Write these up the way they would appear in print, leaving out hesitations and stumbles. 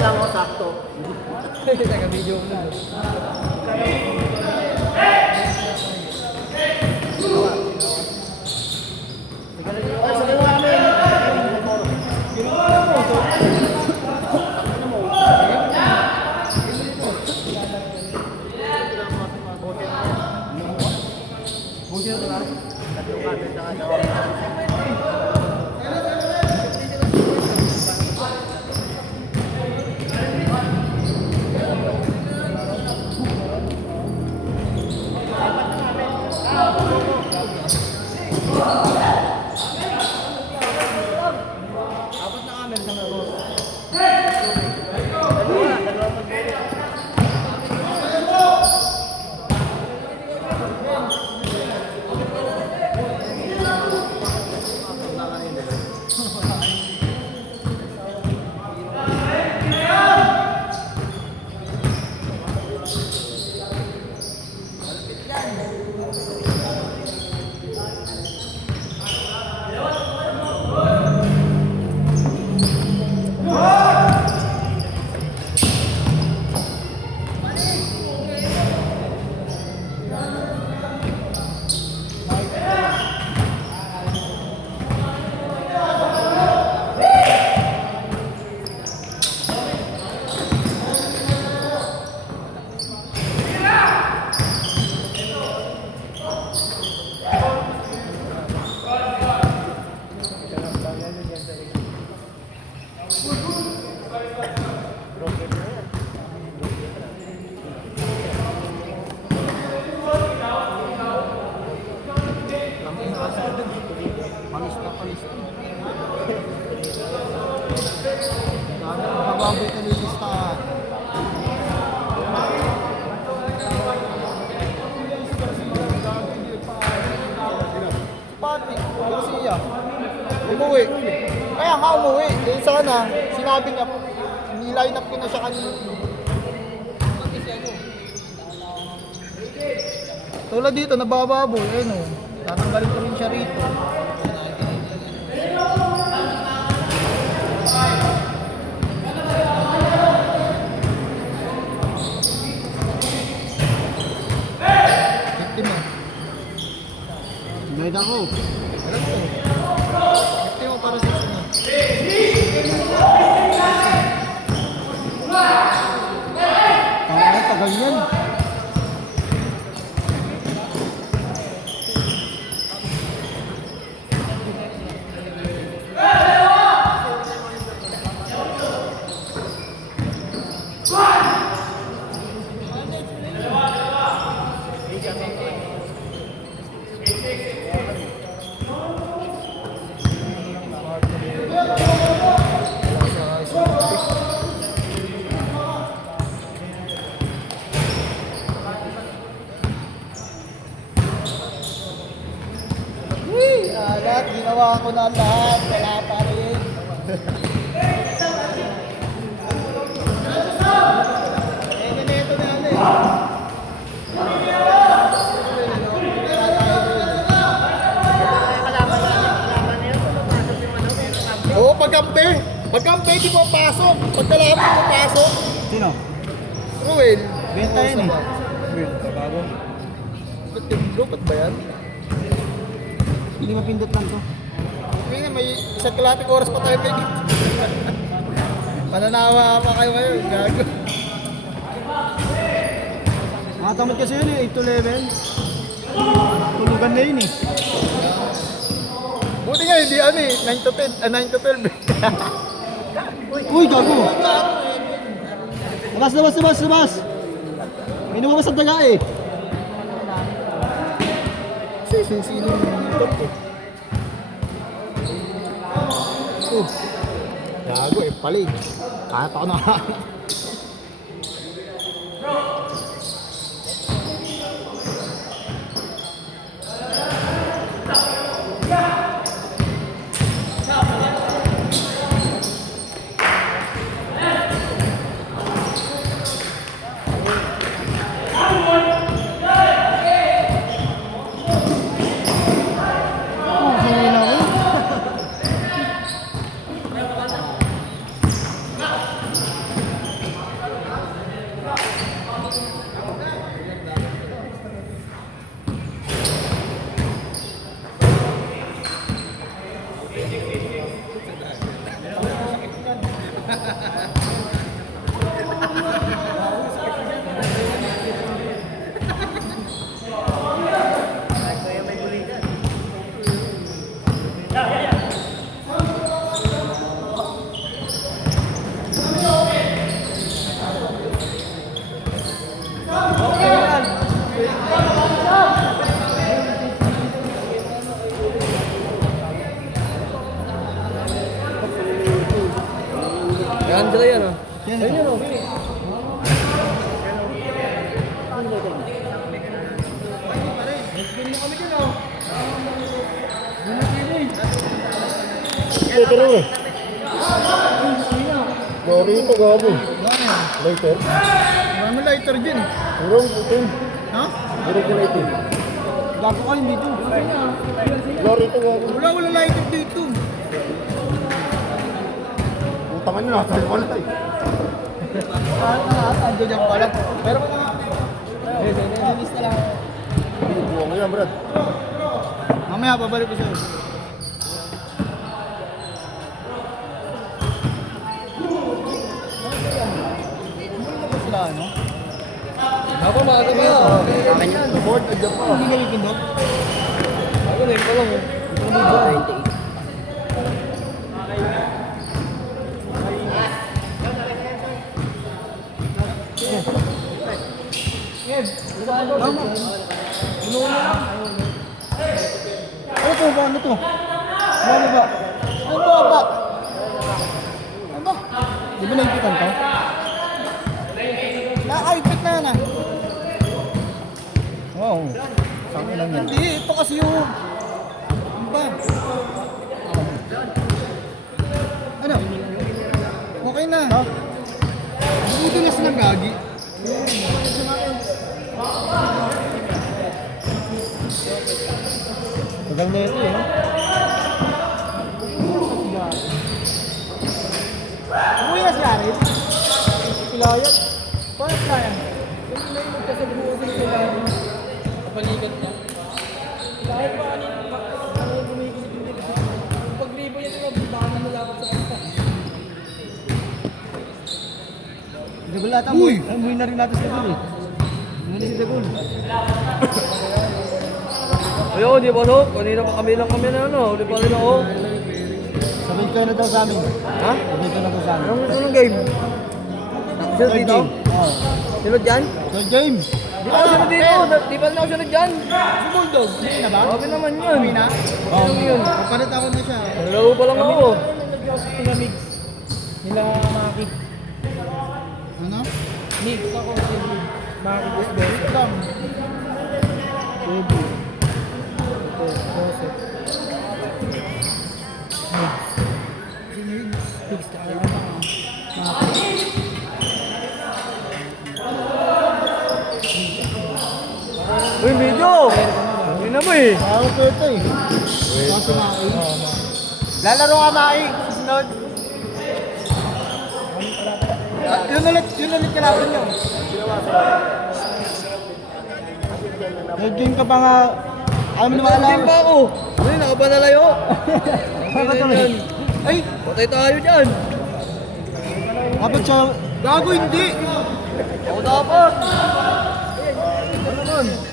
lang ako sakto. Naka-video mo na. Ay, sabi mo kami. Baboy ka nilistahan. Pati, kasi siya. Umuwi. Kaya nga umuwi. Eh sana, sinabi niya, niline up ko na siya kanina. Tulad dito, nabababoy. Ayun o. Tatanggalin ko rin siya rito. Guide ako. Alam ko. Ito mo para sa inyo. Tagal yan. Lahat, ginawa ko na lahat. Wala pa rin. Ito na yan eh. Oo, pagkampi. Pagkampi, di mo pasok. Pagkalaman mo pasok. Sino? Ruel. Benta yun eh. Bago. Lupat ba yan? Hindi mapindot lang to. Hindi nga, may isang kalating oras pa tayo may pananawa pa kayo ngayon. Gago. Nakatamad kasi yun eh, 8 to 11. Tulugan na yun eh. Buti nga, hindi ano eh, 9 to 10, 9 to 12. Uy, gago! Labas! May lumabas ang daga eh. Sino yung ito? Gago eh, palig. Kahit ako nakain. sila yan ah. Yan. Ayun yun oh. Ito rin eh. Gori ito, gabi. Later. Marami lighter dyan eh. Urong, ito. Ha? Gori ko lighter. Gapo ka hindi dito. Gori ito, gabi. Wala lighter dito. Utangan nyo, nasa wala eh. Ando dyan pala. Pero mga... Linis na lang. Buwan mo yan, Brad. Mamaya, babalik ko sa'yo. Sila ano? Ako maaga pa ah. Board, adyan pa. Hindi ngayon kindot. Ako na yun pa lang oh. Ano to? Ano to? Ano ba? Ano ba? Ano ba? Di ba naipitan to? Nakaipit na na. Wow. Saan lang yan? Hindi, ito kasi yung... Ano ba? Ano? Okay na. Ha? Budulas ng gagi. Tagal na ito eh. Umuwi na si Arit. Kilayat. Paano kaya? Yung na yung magkasagbuo sa kilayat. Kapalikat niya. Kahit pa kanina, ano yung bumikinig yung dito. Pag-ribo yan nila, baka na nalapot sa kanta. Dagol ata. Uy! Umuwi na rin natin sa Dagol eh. Umuwi na si Dagol. Ayaw, di ba no? Kanina pa kami lang kami na ano. Uli pa rin ako. Sabay ka na daw sa amin. Ha? Sabay ka na daw sa amin. Anong game? Sunod dito? Oo. Sunod dyan? Third game. Di ba sunod dito? Di ba na ako sunod dyan? Si Bulldog, hindi na ba? Sabi naman yun. Uwi na? Oo. Yun. Kapalit ako na siya. Nalaro pa lang ako. Nila Mix. Nila Maki. Ano? Mix ako si Maki. Wait lang. Baby. Ito, Joseph. Mix ka kaya Maki. Uy, video! Hindi na mo eh. Ako po ito eh. Kaso Maki. Lalaro ka Maki. Susunod. Yun ulit kalaban nyo. Third game ka pa nga. Alam mo Nakatim naman pa ako. Uy, nakapanalayo. Nakakatuloy. Ay! Patay tayo dyan. Dapat siya. Gago hindi! Ako dapat.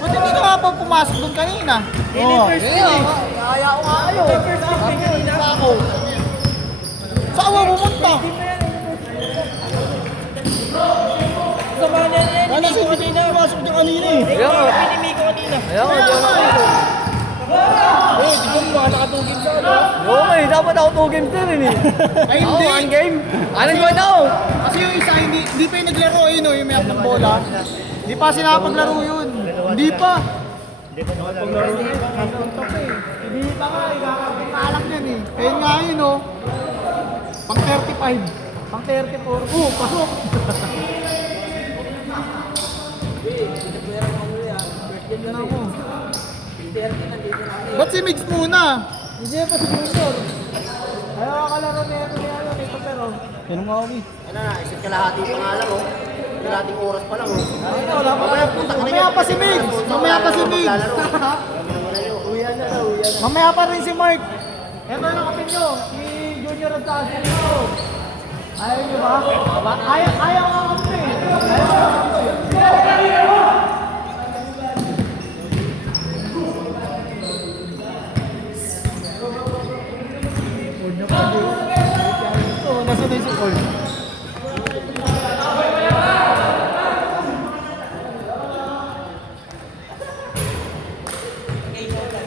Ba't hindi ka nga pa pumasok doon kanina? Oo. Kaya ko nga kayo. Ako. Saan mo pumunta? Wala si hindi na pumasok niya kanina eh. Kaya nga. Kaya nga, dyan ako. Eh, di ba mo nakatugin sa ano? Oo nga eh, dapat ako 2 games din eh. Ay Ako, hindi! 1 game. Anong gawin ako? Kasi yung isa hindi pa yung naglaro eh no, yung may ng bola. Hindi pa sinapaglaro yun. Hindi pa. Hindi pa nga, ikakapagkalang yan eh. Kaya nga yun no. Pang 35. Pang 34. Pasok. Yan ako. Ba't si Migs muna? Hindi pa si Junior. Ayaw kakalaro na ito nito pero. Ganun nga ako eh. Ano na, isip kalahati pa nga lang, oh. Kalahating oras pa lang, oh. Wala pa. Mamaya pa si Migs. Mamaya pa si Migs. Uyan na, uyan na. Mamaya pa rin si Mark. Eto na kapin nyo. Si Junior at saka si Nico. Ayaw nyo ba? Ayaw nga kami. Ayaw nga kami. Nasa na si Paul.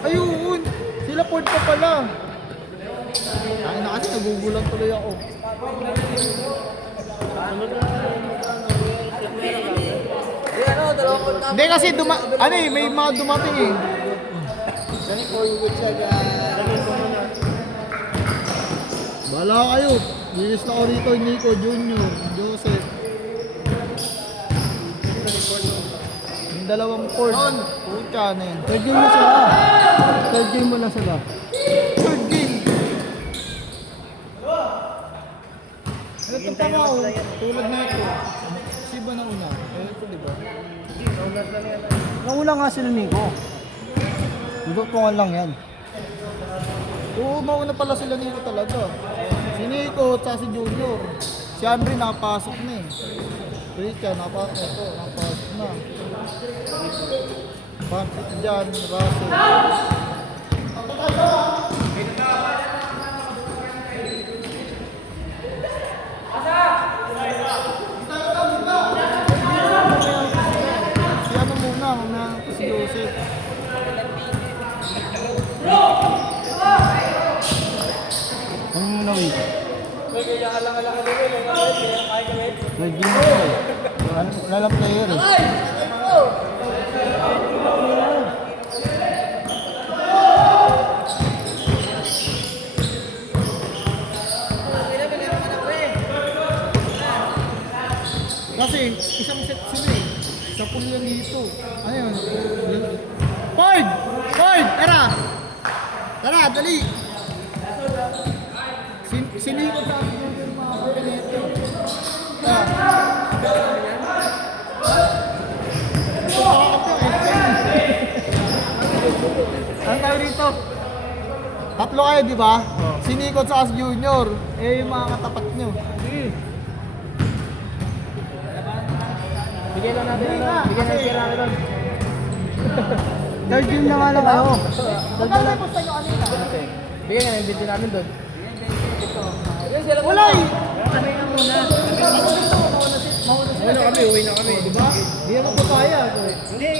Ayun! Sila Ford pa pala. Ay na kasi nagugulang tuloy ako. Hindi kasi ano eh, may mga dumating eh. Bahala kayo. Lilis na ako rito, Nico, Junior, Joseph. Yung dalawang court. Pucha na yun. Third game mo sila. Third game mo na sila. Third game. Ito tama ko, tulad na ito. Si ba na una? Ito diba? Nauna nga sila Nico. Dutungan lang yan. Oo, mauna pala sila nito talaga. Si Nico at si Junior. Si Andre nakapasok na eh. Richard nakapasok na. Patrick dyan, Russell. Si ano muna, mamaya si Joseph. Ano muna wait? Kaya alang-alang ka din, kaya kami. Third game mo sila. Wala lang player eh. Kasi isang set sila eh. Sa pool yan dito. Ano yun? Ford! Ford! Tara! Tara, dali! Sinikot sa akin yung mga kapilito. Ano tayo rito? Tatlo kayo, di ba? Sinikot sa As Junior. Eh, yung mga katapat nyo. Bigyan lang natin ano, bigyan natin pera natin. Third game na nga lang kayo. Magkano na pusta nyo kanina? Bigyan nga, yung binti namin doon. Wala eh! Uwi na kami, uwi na kami. Diba? Hindi naman papaya. Hindi,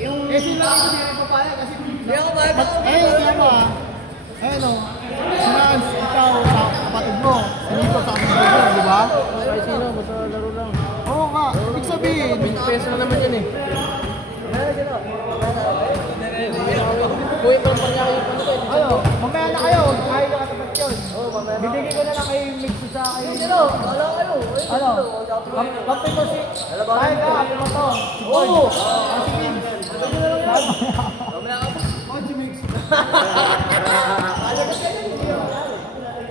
yung... Eh sila ito hindi naman papaya kasi... Hindi ako bago. Kaya mo ah. Ayun o. Si Lance, ikaw, sa kapatid mo. Sinito sa aking video, di ba? Ay, sino? Basta laro lang. Oo nga. Ibig sabihin, 20 pesos na naman yun eh. Kuya pa lang niya kayo ano kayo. ano, mamaya na kayo. Ayaw na katapat yun. Bibigay ko na lang kayo yung mix sa kayo. Ano? Kapit mo si... Ay ka, kapit mo to. Oo. Sige. Si mix.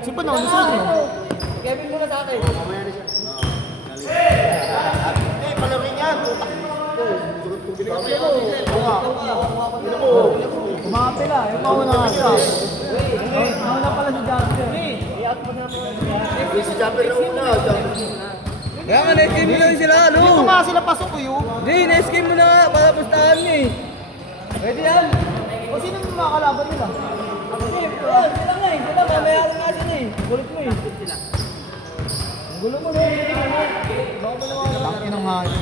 Si pa na, gusto mo? Kevin muna sa akin. Eh, palarin yan. Kumapit na. Yung mauna nga siya. Mauna pala si Jasper. Si Jumper na una. Kaya nga, na-escape mo lang sila, ano? Dito nga sila pasok ko yun. Hindi, na-escape mo na nga, para pustahan niya eh. Pwede yan. O sino yung mga kalaban nila? Sila nga eh, sila mamaya lang nga sila eh. Gulit mo eh. Ang gulo mo eh. Tangin ang hali.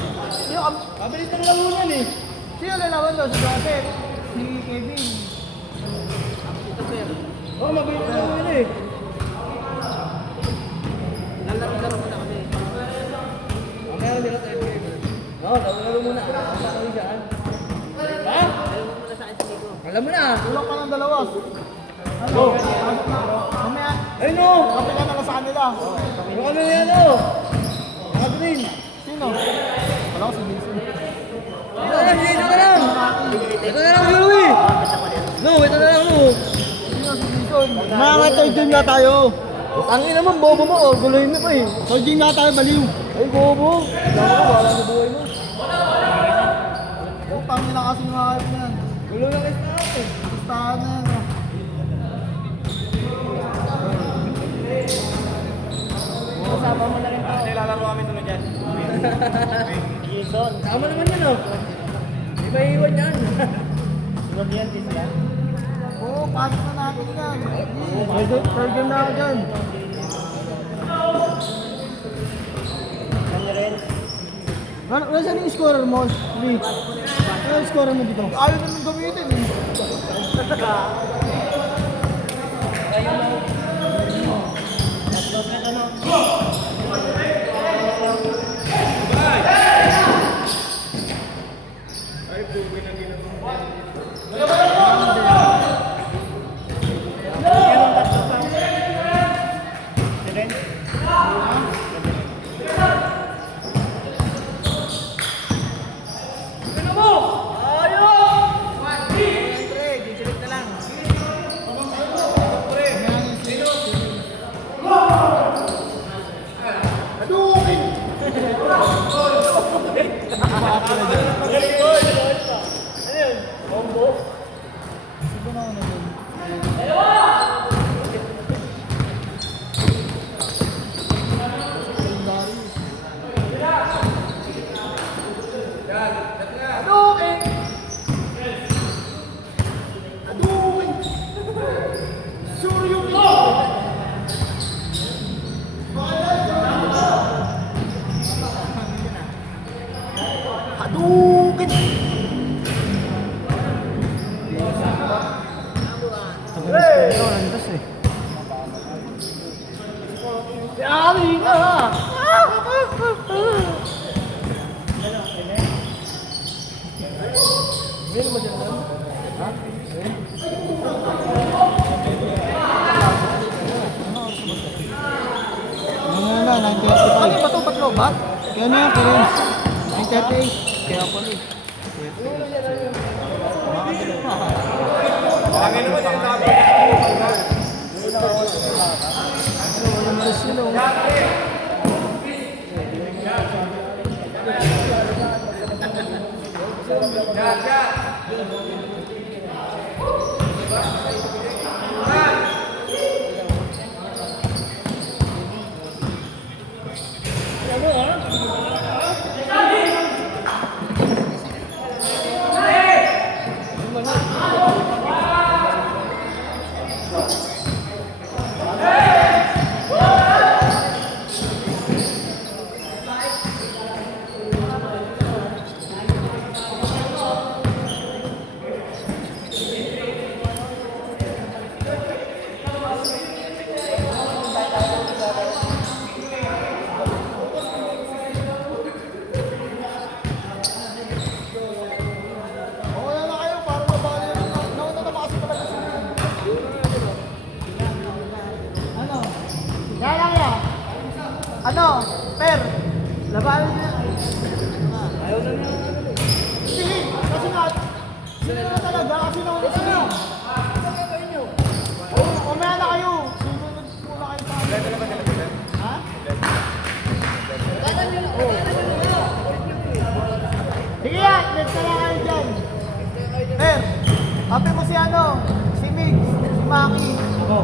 Kabilis ng laro niyan eh. Sino lalaban doon? Si Joseph? Si Kevin? Oo, mabilis ng laro yun eh. Lalaro muna kami. Mamaya nila tayo game. Oo, laro muna. Saan kami dyan? Ha? Alam mo na. Tulak ka ng dalawa. Ano? Pasok na. Mamaya. Ay no! Kapit ka na lang sa kanila. Ano kami na yan o? Nakatunin. Sino? Wala ko si Jason. Ito na lang, ito na lang. Ito na lang, Joey. No, ito na lang mo. Sino si Jason? Mga third game na tayo. Tangin naman, bobo mo. Guloy mo pa eh. Third game na tayo, baliw. Ay, bobo. Wala ko, wala sa buhay mo. Putang nila kasi yung mga hype na yan. Gulo lang kayo sa akin. Gustahan na yan. oh. Kasama mo na rin tao. Nilalaro kami tulad yan. Jason. Tama naman yun oh. Di ba iwan yan? Sunod yan, Jason yan. Oo, pasok na natin yan. Third game na ako dyan. Wala saan yung scorer mo? Lee. Ano yung scorer mo dito? Ayaw naman gamitin eh. Ito, landas eh. Yari ka! Ano na, 9:35. Ano ba ito? Ba't lobat? Kaya na yan, kaya yan. 9:38. Kaya pala eh. Okay na kayo, para mabali na. Nauna na kasi talaga sila. Ano? Kaya lang yan. Ano? Per, labanan niya. Ayaw na niya. Hindi, kasi nga, sila na talaga, kasi nauna sila. Umaya na kayo. Sumunod muna kayo sa akin. Ha? Sige yan, next na lang kayo dyan. Per, happy mo si ano, si Mig, si Maki. Ako.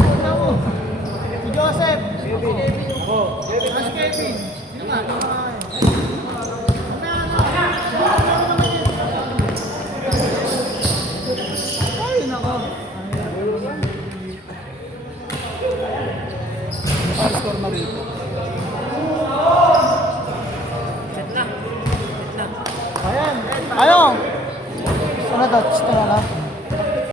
Ano mo? Si Joseph. Ako. Mas Kevin. Sino nga? Umaya na. Umaya naman yun. Ay, nako. Score na rito. Ayan. Ano? Ano to?